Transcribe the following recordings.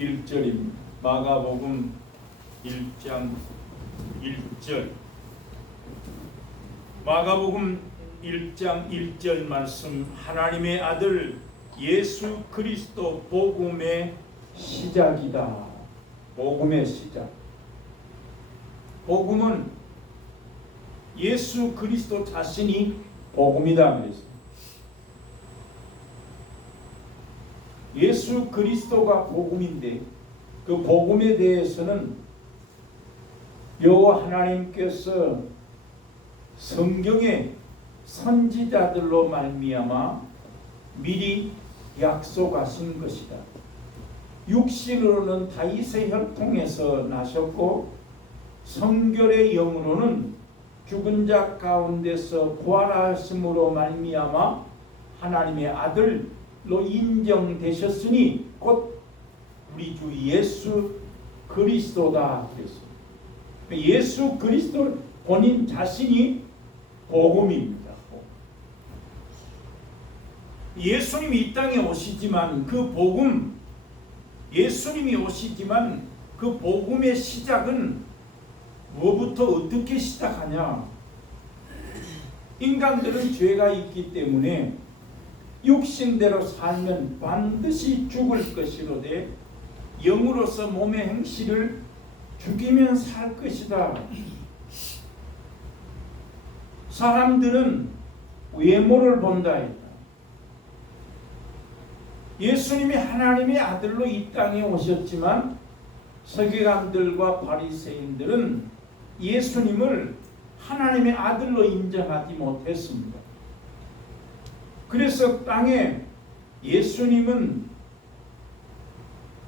1절입니다. 마가복음 1장 1절. 마가복음 1장 1절 말씀, 하나님의 아들 예수 그리스도 복음의 시작이다. 복음의 시작. 복음은 예수 그리스도 자신이 복음이다 그랬어요. 예수 그리스도가 복음인데 그 복음에 대해서는 여호와 하나님께서 성경의 선지자들로 말미암아 미리 약속하신 것이다. 육신으로는 다윗의 혈통에서 나셨고 성결의 영으로는 죽은 자 가운데서 부활하심으로 말미암아 하나님의 아들로 인정되셨으니 곧 우리 주 예수 그리스도다 그랬습니다. 예수 그리스도 본인 자신이 복음입니다. 예수님이 이 땅에 오시지만 그 복음, 예수님이 오시지만 그 복음의 시작은 뭐부터 어떻게 시작하냐? 인간들은 죄가 있기 때문에 육신대로 살면 반드시 죽을 것이로되 영으로서 몸의 행실을 죽이면 살 것이다. 사람들은 외모를 본다 했다. 예수님이 하나님의 아들로 이 땅에 오셨지만 서기관들과 바리새인들은 예수님을 하나님의 아들로 인정하지 못했습니다. 그래서 땅에 예수님은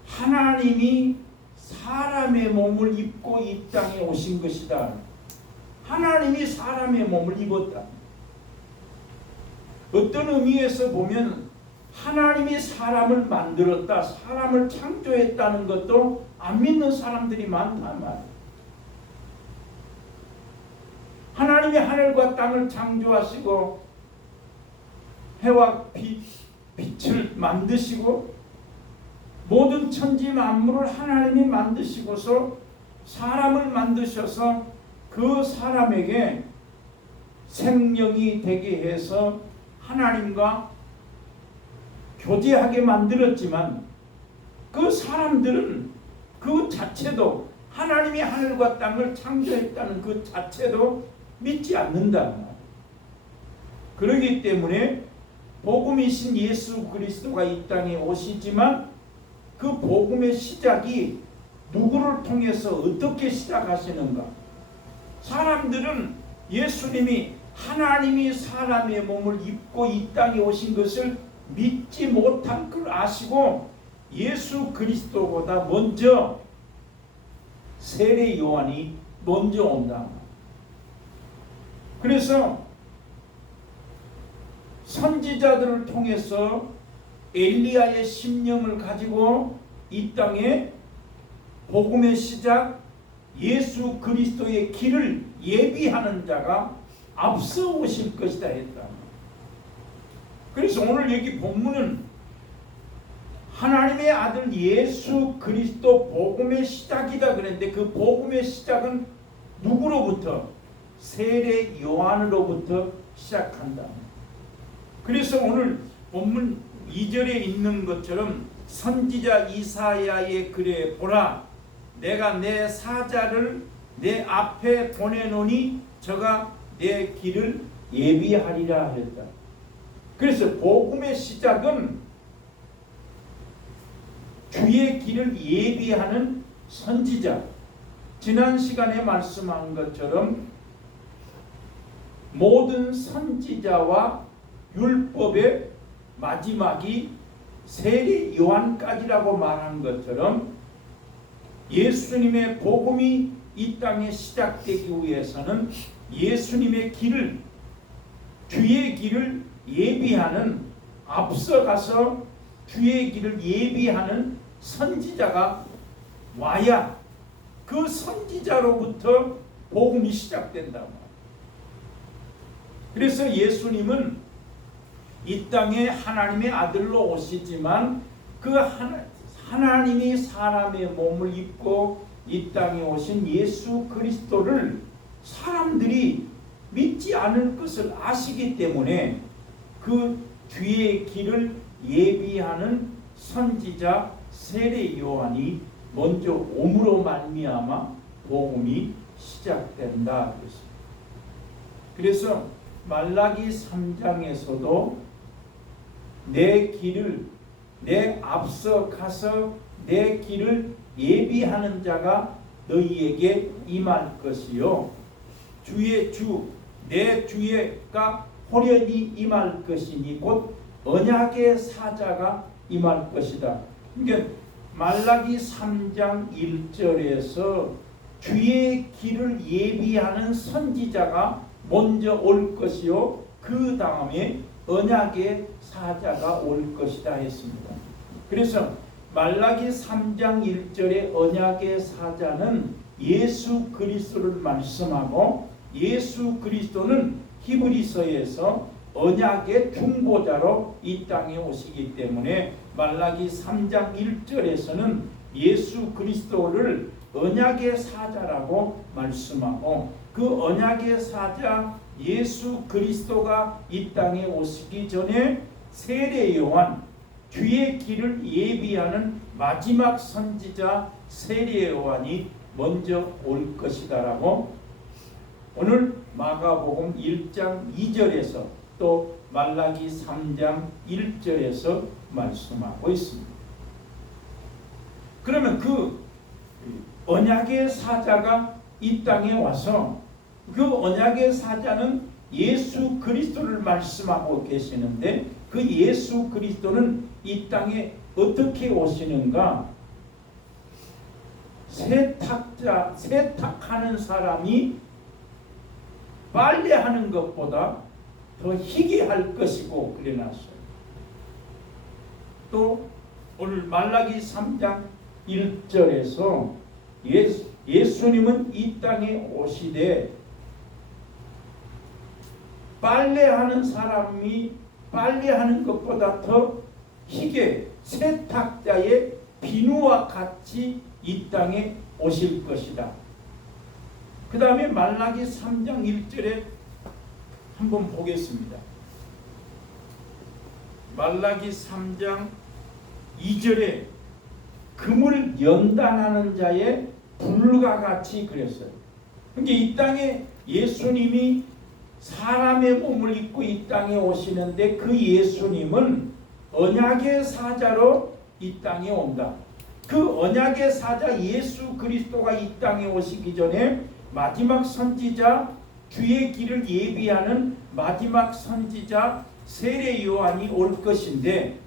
하나님이 사람의 몸을 입고 이 땅에 오신 것이다. 하나님이 사람의 몸을 입었다. 어떤 의미에서 보면 하나님이 사람을 만들었다, 사람을 창조했다는 것도 안 믿는 사람들이 많단 말이에요. 하나님이 하늘과 땅을 창조하시고 해와 빛을 만드시고 모든 천지 만물을 하나님이 만드시고서 사람을 만드셔서 그 사람에게 생명이 되게 해서 하나님과 교제하게 만들었지만 그 사람들은 그 자체도 하나님이 하늘과 땅을 창조했다는 그 자체도 믿지 않는다. 그렇기 때문에 복음이신 예수 그리스도가 이 땅에 오시지만 그 복음의 시작이 누구를 통해서 어떻게 시작하시는가? 사람들은 예수님이 하나님이 사람의 몸을 입고 이 땅에 오신 것을 믿지 못한 걸 아시고 예수 그리스도보다 먼저 세례 요한이 먼저 온다. 그래서 선지자들을 통해서 엘리야의 심령을 가지고 이 땅에 복음의 시작 예수 그리스도의 길을 예비하는 자가 앞서 오실 것이다 했다. 그래서 오늘 여기 본문은 하나님의 아들 예수 그리스도 복음의 시작이다 그랬는데 그 복음의 시작은 누구로부터? 세례 요한으로부터 시작한다. 그래서 오늘 본문 2절에 있는 것처럼 선지자 이사야의 글에 보라 내가 내 사자를 내 앞에 보내노니 저가 내 길을 예비하리라 했다. 그래서 복음의 시작은 주의 길을 예비하는 선지자. 지난 시간에 말씀한 것처럼 모든 선지자와 율법의 마지막이 세례 요한까지라고 말한 것처럼 예수님의 복음이 이 땅에 시작되기 위해서는 예수님의 길을 주의 길을 예비하는 앞서가서 주의 길을 예비하는 선지자가 와야 그 선지자로부터 복음이 시작된다. 그래서 예수님은 이 땅에 하나님의 아들로 오시지만 그 하나님이 사람의 몸을 입고 이 땅에 오신 예수 그리스도를 사람들이 믿지 않을 것을 아시기 때문에 그 뒤의 길을 예비하는 선지자 세례 요한이 먼저 옴으로 말미암아 복음이 시작된다 그랬습니다. 그래서 말라기 3장에서도 내 앞서 가서 내 길을 예비하는 자가 너희에게 임할 것이요 주의 주 내 주의가 호련히 임할 것이니 곧 언약의 사자가 임할 것이다. 그러니까 말라기 3장 1절에서 주의 길을 예비하는 선지자가 먼저 올 것이요 그 다음에 언약의 사자가 올 것이다 했습니다. 그래서 말라기 3장 1절의 언약의 사자는 예수 그리스도를 말씀하고 예수 그리스도는 히브리서에서 언약의 중보자로 이 땅에 오시기 때문에 말라기 3장 1절에서는 예수 그리스도를 언약의 사자라고 말씀하고 그 언약의 사자 예수 그리스도가 이 땅에 오시기 전에 세례 요한 주의 길을 예비하는 마지막 선지자 세례 요한이 먼저 올 것이다라고 오늘 마가복음 1장 2절에서 또 말라기 3장 1절에서 말씀하고 있습니다. 그러면 그 언약의 사자가 이 땅에 와서 그 언약의 사자는 예수 그리스도를 말씀하고 계시는데 그 예수 그리스도는 이 땅에 어떻게 오시는가? 세탁하는 사람이 빨래하는 것보다 더 희귀할 것이고 그래놨어요. 또 오늘 말라기 3장 1절에서 예수님은 이 땅에 오시되 빨래하는 사람이 빨래하는 것보다 더 희게 세탁자의 비누와 같이 이 땅에 오실 것이다. 그 다음에 말라기 3장 1절에 한번 보겠습니다. 말라기 3장 2절에 금을 연단하는 자의 불과 같이 그랬어요. 그러니까 이 땅에 예수님이 사람의 몸을 입고 이 땅에 오시는데 그 예수님은 언약의 사자로 이 땅에 온다. 그 언약의 사자 예수 그리스도가 이 땅에 오시기 전에 마지막 선지자 주의 길을 예비하는 마지막 선지자 세례 요한이 올 것인데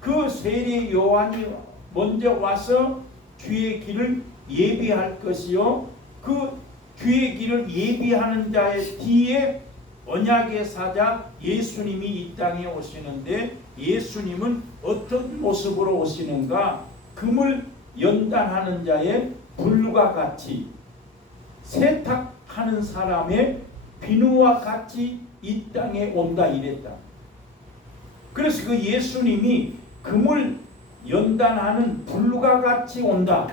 그 세례 요한이 먼저 와서 주의 길을 예비할 것이요 그 주의 길을 예비하는 자의 뒤에 언약의 사자 예수님이 이 땅에 오시는데 예수님은 어떤 모습으로 오시는가? 금을 연단하는 자의 불과 같이 세탁하는 사람의 비누와 같이 이 땅에 온다 이랬다. 그래서 그 예수님이 금을 연단하는 불과 같이 온다.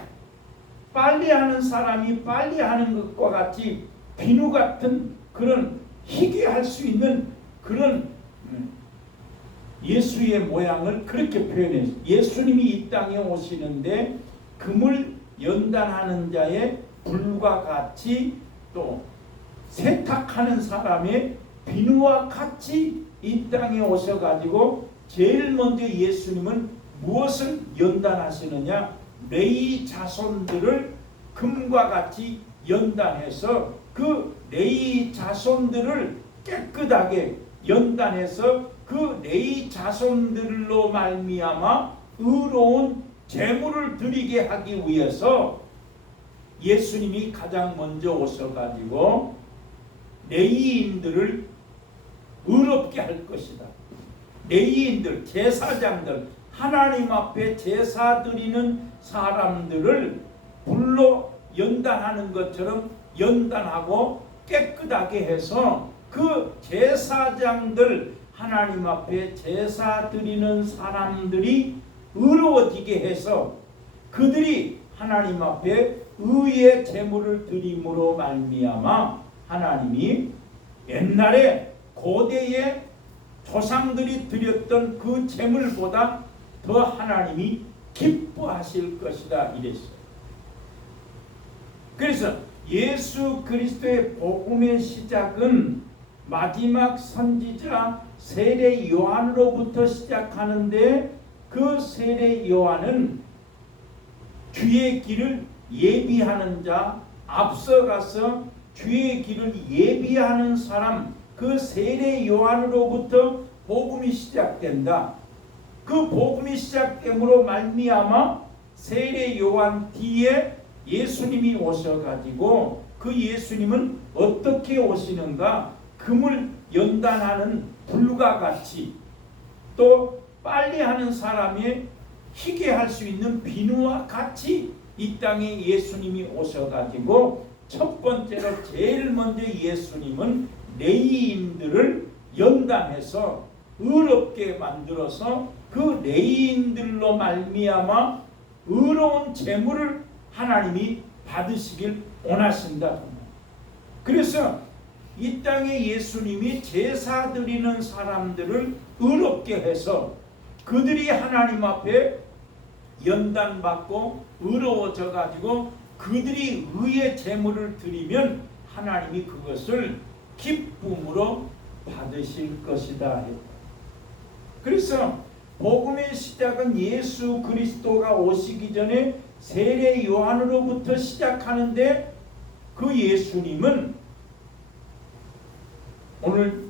빨래하는 사람이 빨래하는 것과 같이 비누 같은 그런 희귀할 수 있는 그런 예수의 모양을 그렇게 표현했어요. 예수님이 이 땅에 오시는데 금을 연단하는 자의 불과 같이 또 세탁하는 사람의 비누와 같이 이 땅에 오셔가지고 제일 먼저 예수님은 무엇을 연단하시느냐? 레위 자손들을 금과 같이 연단해서 그 레위 자손들을 깨끗하게 연단해서 그 레위 자손들로 말미암아 의로운 제물을 드리게 하기 위해서 예수님이 가장 먼저 오셔가지고 레위인들을 의롭게 할 것이다. 레위인들, 제사장들, 하나님 앞에 제사 드리는 사람들을 불로 연단하는 것처럼 연단하고 깨끗하게 해서 그 제사장들, 하나님 앞에 제사 드리는 사람들이 의로워지게 해서 그들이 하나님 앞에 의의 제물을 드림으로 말미암아 하나님이 옛날에 고대의 조상들이 드렸던 그 제물보다 더 하나님이 기뻐하실 것이다 이랬어요. 그래서 예수 그리스도의 복음의 시작은 마지막 선지자 세례 요한으로부터 시작하는데, 그 세례 요한은 주의 길을 예비하는 자, 앞서가서 주의 길을 예비하는 사람, 그 세례 요한으로부터 복음이 시작된다. 그 복음이 시작됨으로 말미암아 세례 요한 뒤에 예수님이 오셔가지고, 그 예수님은 어떻게 오시는가? 금을 연단하는 불과 같이, 또 빨리 하는 사람이 희게 할 수 있는 비누와 같이 이 땅에 예수님이 오셔가지고, 첫 번째로 제일 먼저 예수님은 레위인들을 연단해서 의롭게 만들어서 그 레위인들로 말미암아 의로운 제물을 하나님이 받으시길 원하신다. 그래서 이 땅에 예수님이 제사 드리는 사람들을 의롭게 해서 그들이 하나님 앞에 연단받고 의로워져 가지고 그들이 의의 제물을 드리면 하나님이 그것을 기쁨으로 받으실 것이다. 그래서 복음의 시작은 예수 그리스도가 오시기 전에 세례 요한으로부터 시작하는데, 그 예수님은 오늘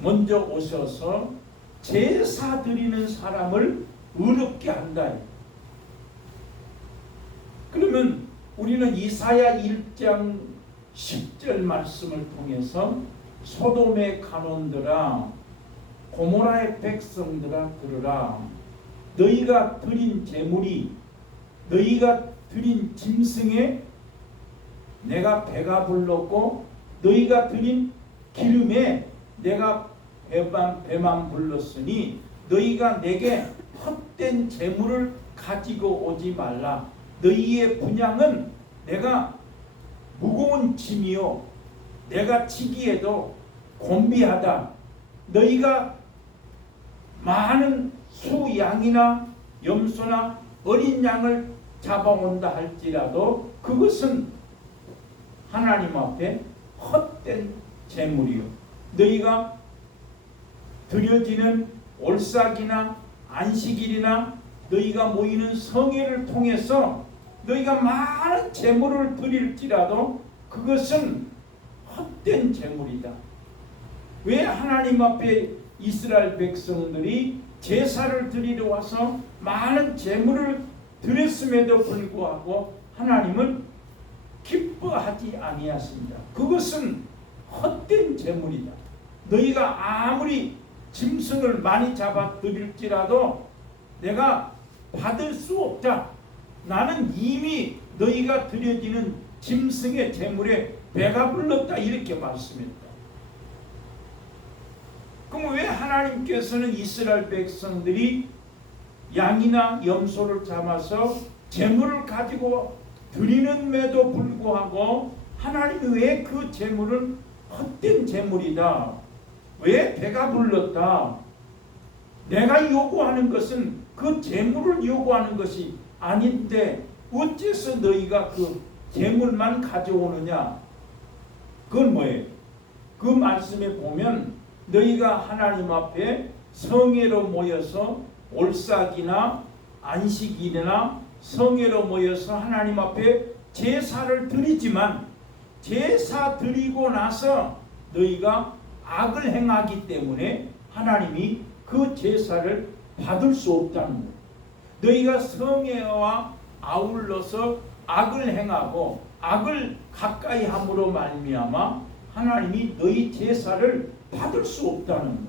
먼저 오셔서 제사 드리는 사람을 의롭게 한다. 그러면 우리는 이사야 1장 10절 말씀을 통해서 소돔의 간원들아, 고모라의 백성들아 들으라. 너희가 드린 제물이, 너희가 드린 짐승에 내가 배가 불렀고, 너희가 드린 기름에 내가 배만 불렀으니 너희가 내게 헛된 재물을 가지고 오지 말라. 너희의 분향은 내가 무거운 짐이요 내가 지기에도 곤비하다. 너희가 많은 수 양이나 염소나 어린 양을 잡아온다 할지라도 그것은 하나님 앞에 헛된 재물이요, 너희가 드려지는 올삭이나 안식일이나 너희가 모이는 성회를 통해서 너희가 많은 제물을 드릴지라도 그것은 헛된 제물이다. 왜 하나님 앞에 이스라엘 백성들이 제사를 드리러 와서 많은 제물을 드렸음에도 불구하고 하나님은 기뻐하지 아니하십니다. 그것은 헛된 제물이다. 너희가 아무리 짐승을 많이 잡아 드릴지라도 내가 받을 수 없다. 나는 이미 너희가 드려지는 짐승의 제물에 배가 불렀다. 이렇게 말씀했다. 그럼 왜 하나님께서는 이스라엘 백성들이 양이나 염소를 잡아서 제물을 가지고 드리는데도 불구하고 하나님이 왜 그 제물은 헛된 제물이다, 왜 배가 불렀다, 내가 요구하는 것은 그 제물을 요구하는 것이 아닌데 어째서 너희가 그 제물만 가져오느냐? 그건 뭐예요? 그 말씀에 보면 너희가 하나님 앞에 성회로 모여서 올삭이나 안식일이나 성회로 모여서 하나님 앞에 제사를 드리지만 제사 드리고 나서 너희가 악을 행하기 때문에 하나님이 그 제사를 받을 수 없다는 거예요. 너희가 성회와 아울러서 악을 행하고 악을 가까이 함으로 말미암아 하나님이 너희 제사를 받을 수 없다는 거예요.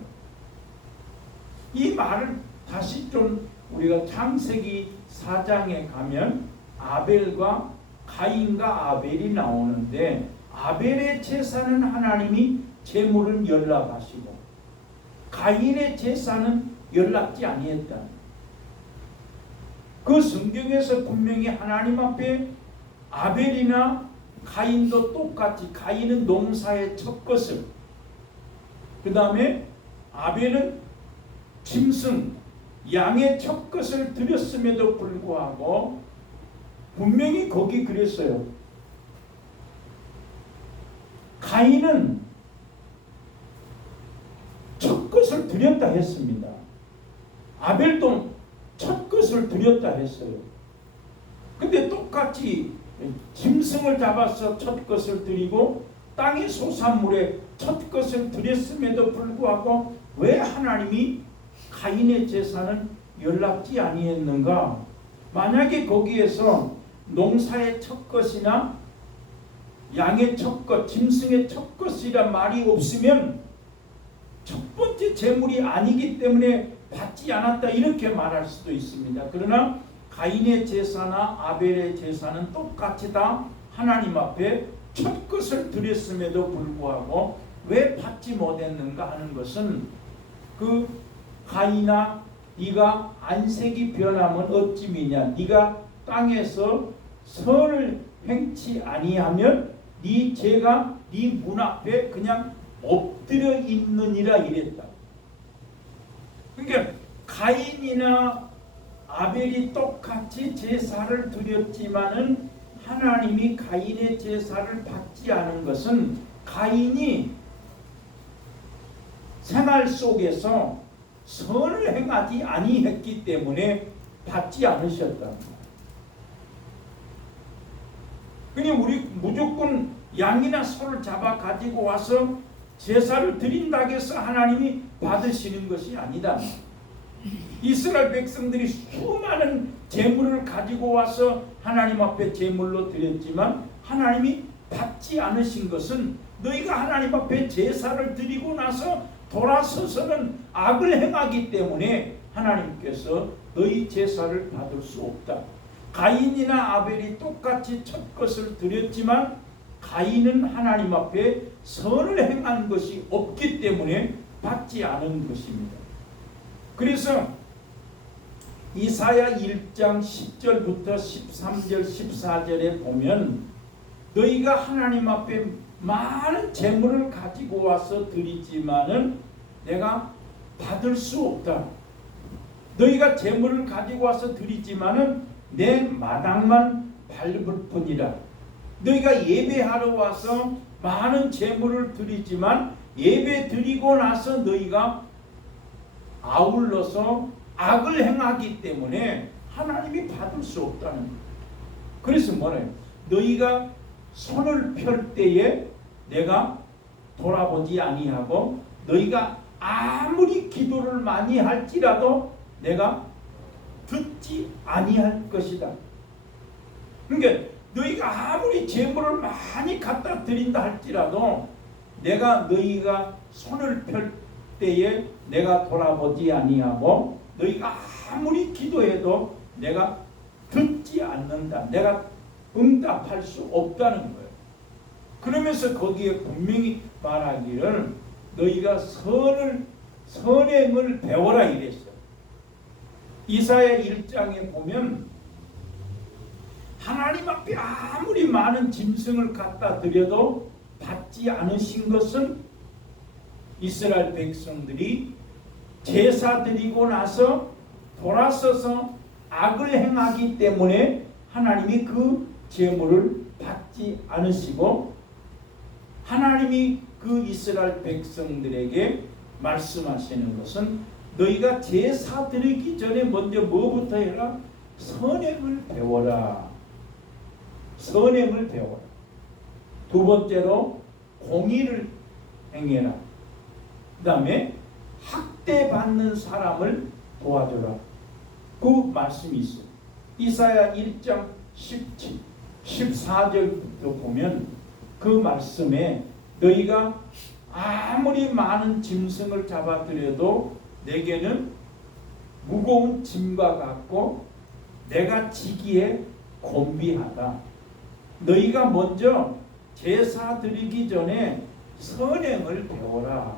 이 말을 다시 좀 우리가 창세기 4장에 가면 아벨과 가인과 아벨이 나오는데, 아벨의 제사는 하나님이 제물은 연락하시고 가인의 제사는 연락지 아니했다. 그 성경에서 분명히 하나님 앞에 아벨이나 가인도 똑같이, 가인은 농사의 첫 것을, 그 다음에 아벨은 짐승, 양의 첫 것을 드렸음에도 불구하고 분명히 거기 그랬어요. 가인은 첫 것을 드렸다 했습니다. 아벨도 첫 것을 드렸다 했어요. 근데 똑같이 짐승을 잡아서 첫 것을 드리고 땅의 소산물에 첫 것을 드렸음에도 불구하고 왜 하나님이 가인의 제사는 연락지 아니했는가? 만약에 거기에서 농사의 첫 것이나 양의 첫 것, 짐승의 첫 것이란 말이 없으면 첫 번째 제물이 아니기 때문에 받지 않았다 이렇게 말할 수도 있습니다. 그러나 가인의 제사나 아벨의 제사는 똑같이 다 하나님 앞에 첫 것을 드렸음에도 불구하고 왜 받지 못했는가 하는 것은 그 가인아 네가 안색이 변하면 어찌미냐, 네가 땅에서 선을 행치 아니하면 네 죄가 네 문 앞에 그냥 엎드려 있느니라 이랬다. 그러니까 가인이나 아벨이 똑같이 제사를 드렸지만은 하나님이 가인의 제사를 받지 않은 것은 가인이 생활 속에서 선을 행하지 아니했기 때문에 받지 않으셨다. 그냥 우리 무조건 양이나 소를 잡아 가지고 와서 제사를 드린다고 해서 하나님이 받으시는 것이 아니다. 이스라엘 백성들이 수많은 제물을 가지고 와서 하나님 앞에 제물로 드렸지만 하나님이 받지 않으신 것은 너희가 하나님 앞에 제사를 드리고 나서 돌아서서는 악을 행하기 때문에 하나님께서 너희 제사를 받을 수 없다. 가인이나 아벨이 똑같이 첫 것을 드렸지만 가인은 하나님 앞에 선을 행한 것이 없기 때문에 받지 않은 것입니다. 그래서 이사야 1장 10절부터 13절 14절에 보면 너희가 하나님 앞에 많은 재물을 가지고 와서 드리지만은 내가 받을 수 없다. 너희가 재물을 가지고 와서 드리지만은 내 마당만 밟을 뿐이라. 너희가 예배하러 와서 많은 재물을 드리지만 예배 드리고 나서 너희가 아울러서 악을 행하기 때문에 하나님이 받을 수 없다는 거예요. 그래서 뭐래요? 너희가 손을 펼 때에 내가 돌아보지 아니하고 너희가 아무리 기도를 많이 할지라도 내가 듣지 아니할 것이다. 그러니까 너희가 아무리 재물을 많이 갖다 드린다 할지라도 내가 너희가 손을 펼 때에 내가 돌아보지 아니하고 너희가 아무리 기도해도 내가 듣지 않는다. 내가 응답할 수 없다는 거예요. 그러면서 거기에 분명히 말하기를 너희가 선행을 배워라 이랬어요. 이사야 1장에 보면 하나님 앞에 아무리 많은 짐승을 갖다 드려도 받지 않으신 것은 이스라엘 백성들이 제사 드리고 나서 돌아서서 악을 행하기 때문에 하나님이 그 제물을 받지 않으시고 하나님이 그 이스라엘 백성들에게 말씀하시는 것은 너희가 제사 드리기 전에 먼저 뭐부터 해라? 선행을 배워라. 선행을 배워라. 두 번째로 공의를 행해라. 그 다음에 학대받는 사람을 도와줘라. 그 말씀이 있어요. 이사야 1장 17, 14절부터 보면 그 말씀에 너희가 아무리 많은 짐승을 잡아들여도 내게는 무거운 짐과 같고 내가 지기에 곤비하다. 너희가 먼저 제사 드리기 전에 선행을 배워라.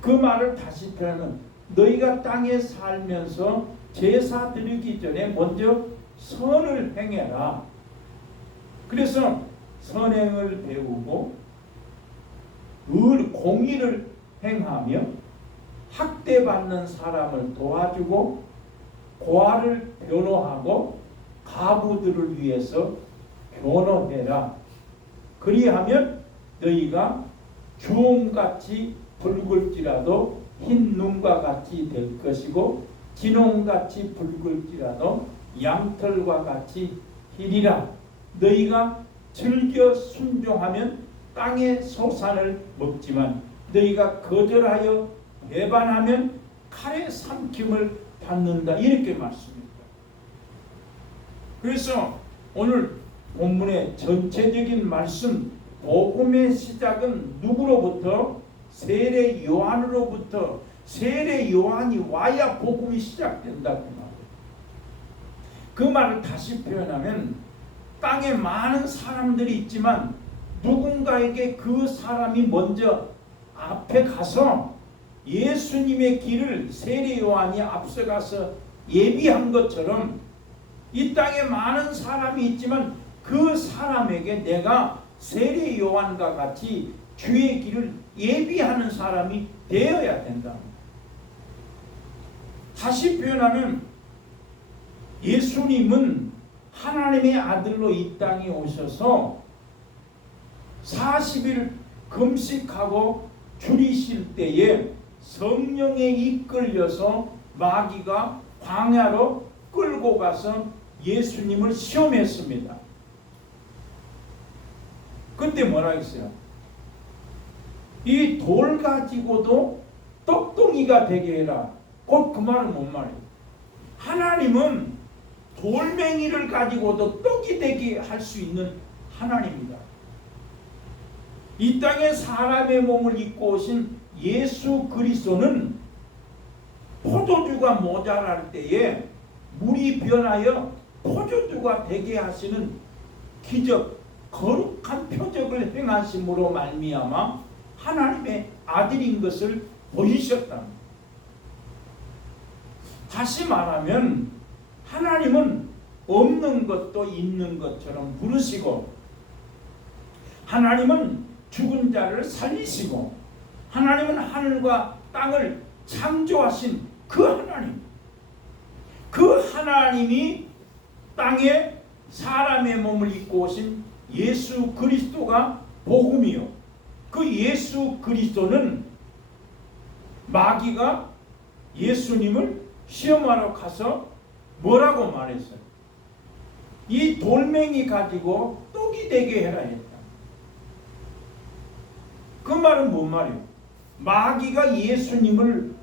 그 말을 다시 표현하면 너희가 땅에 살면서 제사 드리기 전에 먼저 선을 행해라. 그래서 선행을 배우고 공의를 행하며 학대받는 사람을 도와주고 고아를 변호하고 가부들을 위해서 변호해라. 그리하면 너희가 주홍같이 붉을지라도 흰 눈과 같이 될 것이고 진홍같이 붉을지라도 양털과 같이 희리라. 너희가 즐겨 순종하면 땅의 소산을 먹지만 너희가 거절하여 배반하면 칼에 삼킴을 받는다. 이렇게 말씀입니다. 그래서 오늘 본문의 전체적인 말씀, 복음의 시작은 누구로부터? 세례 요한으로부터. 세례 요한이 와야 복음이 시작된다. 그 말을 다시 표현하면 땅에 많은 사람들이 있지만 누군가에게 그 사람이 먼저 앞에 가서 예수님의 길을 세례 요한이 앞서가서 예비한 것처럼 이 땅에 많은 사람이 있지만 그 사람에게 내가 세례 요한과 같이 주의 길을 예비하는 사람이 되어야 된다. 다시 표현하면 예수님은 하나님의 아들로 이 땅에 오셔서 40일 금식하고 줄이실 때에 성령에 이끌려서 마귀가 광야로 끌고 가서 예수님을 시험했습니다. 그때 뭐라 했어요? 이 돌 가지고도 떡덩이가 되게 해라. 곧 그 말은 뭔 말이에요? 하나님은 돌멩이를 가지고도 떡이 되게 할 수 있는 하나님이다. 이 땅에 사람의 몸을 입고 오신 예수 그리스도는 포도주가 모자랄 때에 물이 변하여 포도주가 되게 하시는 기적, 거룩한 표적을 행하심으로 말미암아 하나님의 아들인 것을 보이셨다. 다시 말하면 하나님은 없는 것도 있는 것처럼 부르시고, 하나님은 죽은 자를 살리시고, 하나님은 하늘과 땅을 창조하신 그 하나님, 그 하나님이 땅에 사람의 몸을 입고 오신 예수 그리스도가 복음이요, 그 예수 그리스도는 마귀가 예수님을 시험하러 가서 뭐라고 말했어요? 이 돌멩이 가지고 떡이 되게 해라 했다. 그 말은 뭔 말이에요? 마귀가 예수님을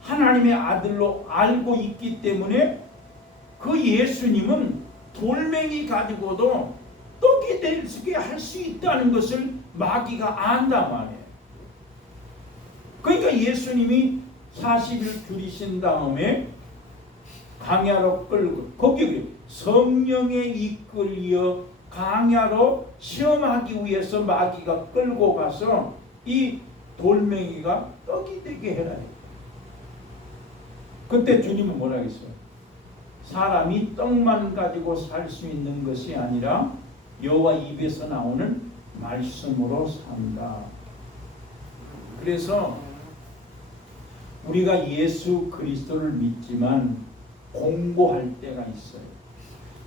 하나님의 아들로 알고 있기 때문에 그 예수님은 돌멩이 가지고도 떡이 되게 할 수 있다는 것을 마귀가 안단 말이에요. 그러니까 예수님이 40일 줄이신 다음에 광야로 끌고, 거기 성령에 이끌려 광야로 시험하기 위해서 마귀가 끌고 가서 이 돌멩이가 떡이 되게 해라. 그때 주님은 뭐라 했어요? 사람이 떡만 가지고 살 수 있는 것이 아니라 여호와 입에서 나오는 말씀으로 산다. 그래서 우리가 예수 그리스도를 믿지만 공고할 때가 있어요.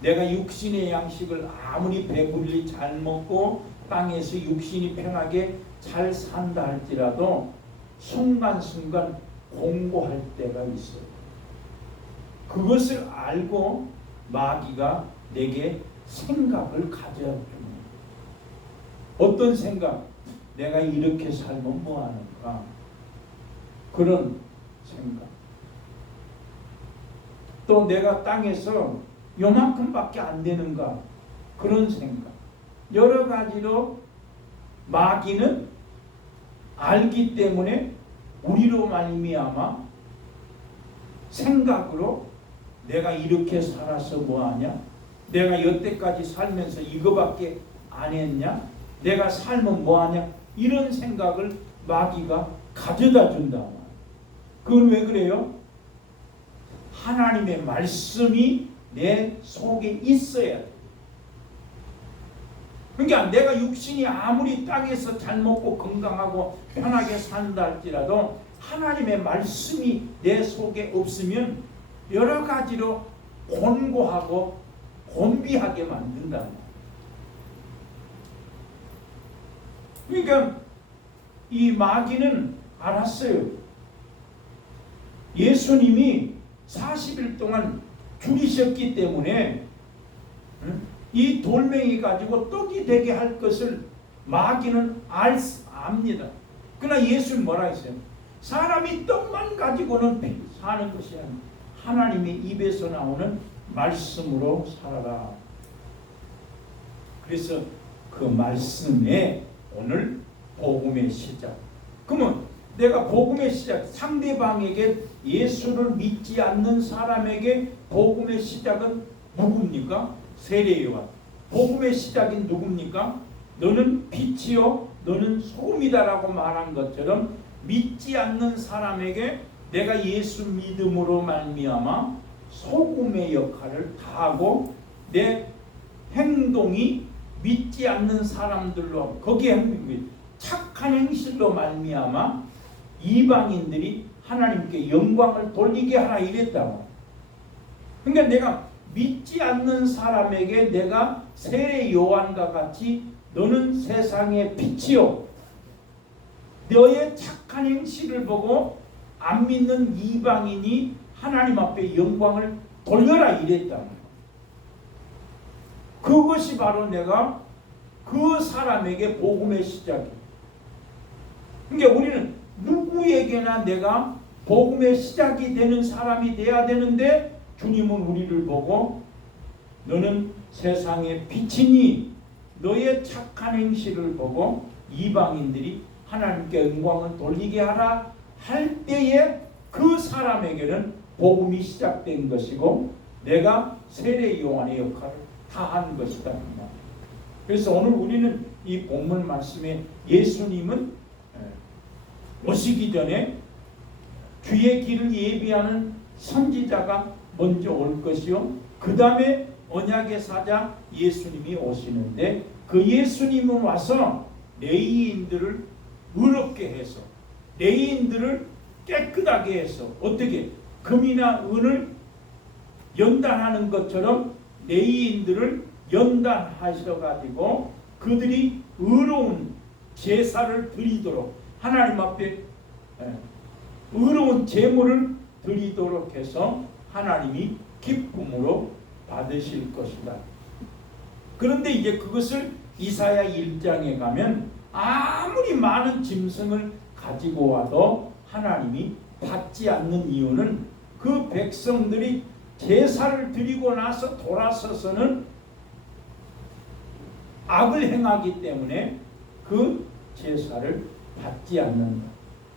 내가 육신의 양식을 아무리 배불리 잘 먹고 땅에서 육신이 편하게 잘 산다 할지라도 순간순간 공고할 때가 있어요. 그것을 알고 마귀가 내게 생각을 가져야 줍니다. 어떤 생각? 내가 이렇게 살면 뭐하는가? 그런 생각. 또 내가 땅에서 요만큼밖에 안 되는가? 그런 생각. 여러 가지로 마귀는 알기 때문에 우리로 말미암아 생각으로 내가 이렇게 살아서 뭐하냐? 내가 여태까지 살면서 이거밖에 안 했냐? 내가 살면 뭐하냐? 이런 생각을 마귀가 가져다 준다. 그건 왜 그래요? 하나님의 말씀이 내 속에 있어야 돼. 그러니까 내가 육신이 아무리 땅에서 잘 먹고 건강하고 편하게 산다 할지라도 하나님의 말씀이 내 속에 없으면 여러 가지로 곤고하고 곤비하게 만든다. 그러니까 이 마귀는 알았어요. 예수님이 40일 동안 죽이셨기 때문에 이 돌멩이 가지고 떡이 되게 할 것을 마귀는 압니다. 그러나 예수는 뭐라 했어요? 사람이 떡만 가지고는 사는 것이 아니라 하나님의 입에서 나오는 말씀으로 살아라. 그래서 그 말씀에 오늘 복음의 시작. 그러면 내가 복음의 시작, 상대방에게 예수를 믿지 않는 사람에게 복음의 시작은 누굽니까? 세례요한. 복음의 시작인 누굽니까? 너는 빛이요 너는 소금이다라고 말한 것처럼 믿지 않는 사람에게 내가 예수 믿음으로 말미암아 소금의 역할을 다하고 내 행동이 믿지 않는 사람들로 거기에 행동이 착한 행실로 말미암아 이방인들이 하나님께 영광을 돌리게 하라 이랬다고. 그러니까 내가 믿지 않는 사람에게 내가 세례 요한과 같이 너는 세상의 빛이요 너의 착한 행실을 보고 안 믿는 이방인이 하나님 앞에 영광을 돌려라 이랬다. 그것이 바로 내가 그 사람에게 복음의 시작이에요. 그러니까 우리는 누구에게나 내가 복음의 시작이 되는 사람이 돼야 되는데 주님은 우리를 보고 너는 세상의 빛이니 너의 착한 행실을 보고 이방인들이 하나님께 영광을 돌리게 하라 할 때에 그 사람에게는 복음이 시작된 것이고 내가 세례 요한의 역할을 다한 것이다. 그래서 오늘 우리는 이 본문 말씀에 예수님은 오시기 전에 주의 길을 예비하는 선지자가 먼저 올 것이요 그 다음에 언약의 사자 예수님이 오시는데 그 예수님은 와서 레위인들을 의롭게 해서 레위인들을 깨끗하게 해서 어떻게 금이나 은을 연단하는 것처럼 레위인들을 연단하셔가지고 그들이 의로운 제사를 드리도록 하나님 앞에 의로운 제물을 드리도록 해서 하나님이 기쁨으로 받으실 것이다. 그런데 이제 그것을 이사야 1장에 가면 아무리 많은 짐승을 가지고 와도 하나님이 받지 않는 이유는 그 백성들이 제사를 드리고 나서 돌아서서는 악을 행하기 때문에 그 제사를 받지 않는다.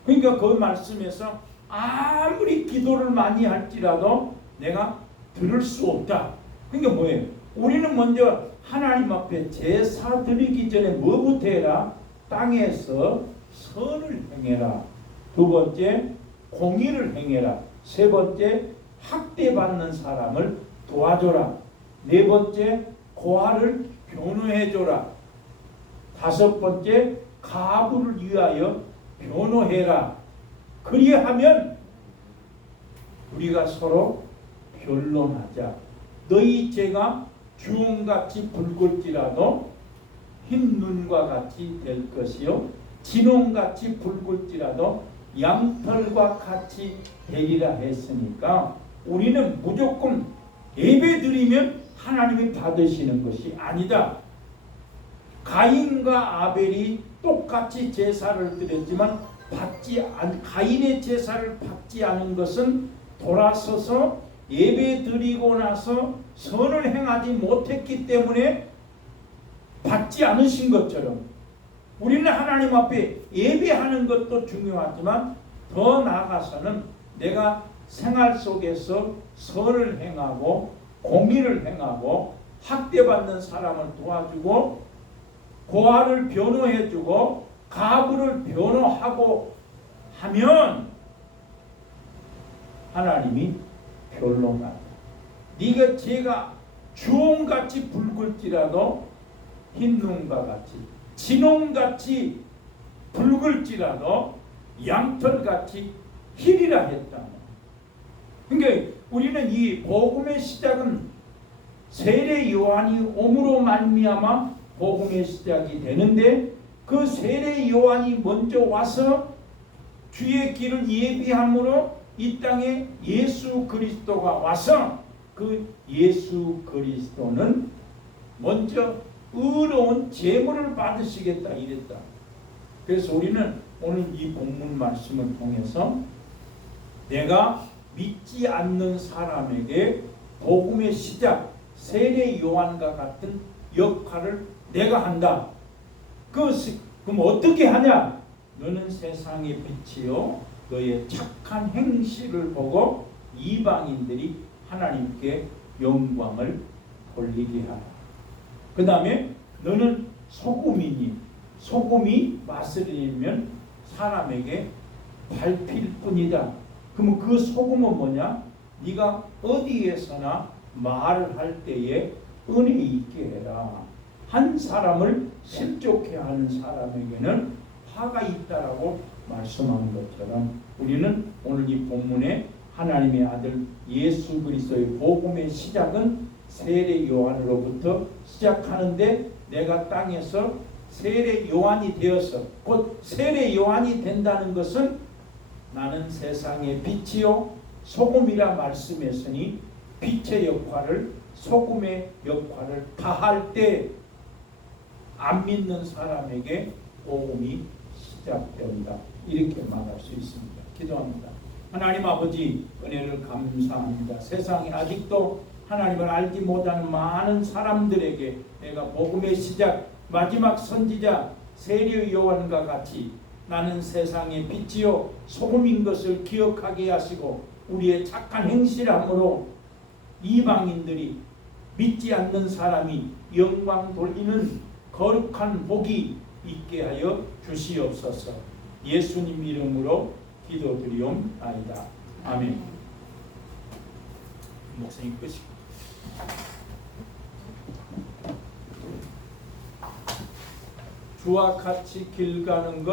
그러니까 그 말씀에서 아무리 기도를 많이 할지라도 내가 들을 수 없다. 그러니까 뭐예요? 우리는 먼저 하나님 앞에 제사 드리기 전에 뭐부터 해라? 땅에서 선을 행해라. 두 번째 공의를 행해라. 세 번째 학대받는 사람을 도와줘라. 네 번째 고아를 변호해줘라. 다섯 번째 가부를 위하여 변호해라. 그리하면 우리가 서로 변론하자. 너희 죄가 주홍같이 붉을지라도 흰 눈과 같이 될 것이요 진홍같이 붉을지라도 양털과 같이 되리라 했으니까 우리는 무조건 예배 드리면 하나님이 받으시는 것이 아니다. 가인과 아벨이 똑같이 제사를 드렸지만 가인의 제사를 받지 않은 것은 돌아서서 예배 드리고 나서 선을 행하지 못했기 때문에 받지 않으신 것처럼 우리는 하나님 앞에 예배하는 것도 중요하지만 더 나아가서는 내가 생활 속에서 선을 행하고 공의를 행하고 학대받는 사람을 도와주고 고아를 변호해주고 가부를 변호하고 하면 하나님이 변론하다. 네가 죄가 주홍같이 붉을지라도 흰눈과 같이, 진홍같이 붉을지라도 양털같이 희리라 했다. 그러니까 우리는 이 복음의 시작은 세례 요한이 옴으로 말미암아 복음의 시작이 되는데, 그 세례 요한이 먼저 와서 주의 길을 예비함으로 이 땅에 예수 그리스도가 와서 그 예수 그리스도는 먼저 의로운 제물을 받으시겠다 이랬다. 그래서 우리는 오늘 이 본문 말씀을 통해서 내가 믿지 않는 사람에게 복음의 시작 세례 요한과 같은 역할을 내가 한다. 그럼 어떻게 하냐? 너는 세상의 빛이요 너의 착한 행실을 보고 이방인들이 하나님께 영광을 돌리게 하라. 그 다음에 너는 소금이니 소금이 맛을 내면 사람에게 밟힐 뿐이다. 그러면 그 소금은 뭐냐? 네가 어디에서나 말을 할 때에 은혜 있게 해라. 한 사람을 실족해 하는 사람에게는 화가 있다라고 말씀한 것처럼 우리는 오늘 이 본문에 하나님의 아들 예수 그리스도의 복음의 시작은 세례 요한으로부터 시작하는데, 내가 땅에서 세례 요한이 되어서 곧 세례 요한이 된다는 것은 나는 세상의 빛이요 소금이라 말씀했으니 빛의 역할을 소금의 역할을 다할 때 안 믿는 사람에게 복음이 시작된다. 이렇게 말할 수 있습니다. 기도합니다. 하나님 아버지, 은혜를 감사합니다. 세상에 아직도 하나님을 알지 못하는 많은 사람들에게 내가 복음의 시작 마지막 선지자 세례 요한과 같이 나는 세상의 빛이요 소금인 것을 기억하게 하시고 우리의 착한 행실함으로 이방인들이 믿지 않는 사람이 영광 돌리는 거룩한 복이 있게 하여 주시옵소서. 예수님 이름으로 기도드리옵나이다. 아멘. 목사님 끝이. 주와 같이 길 가는 것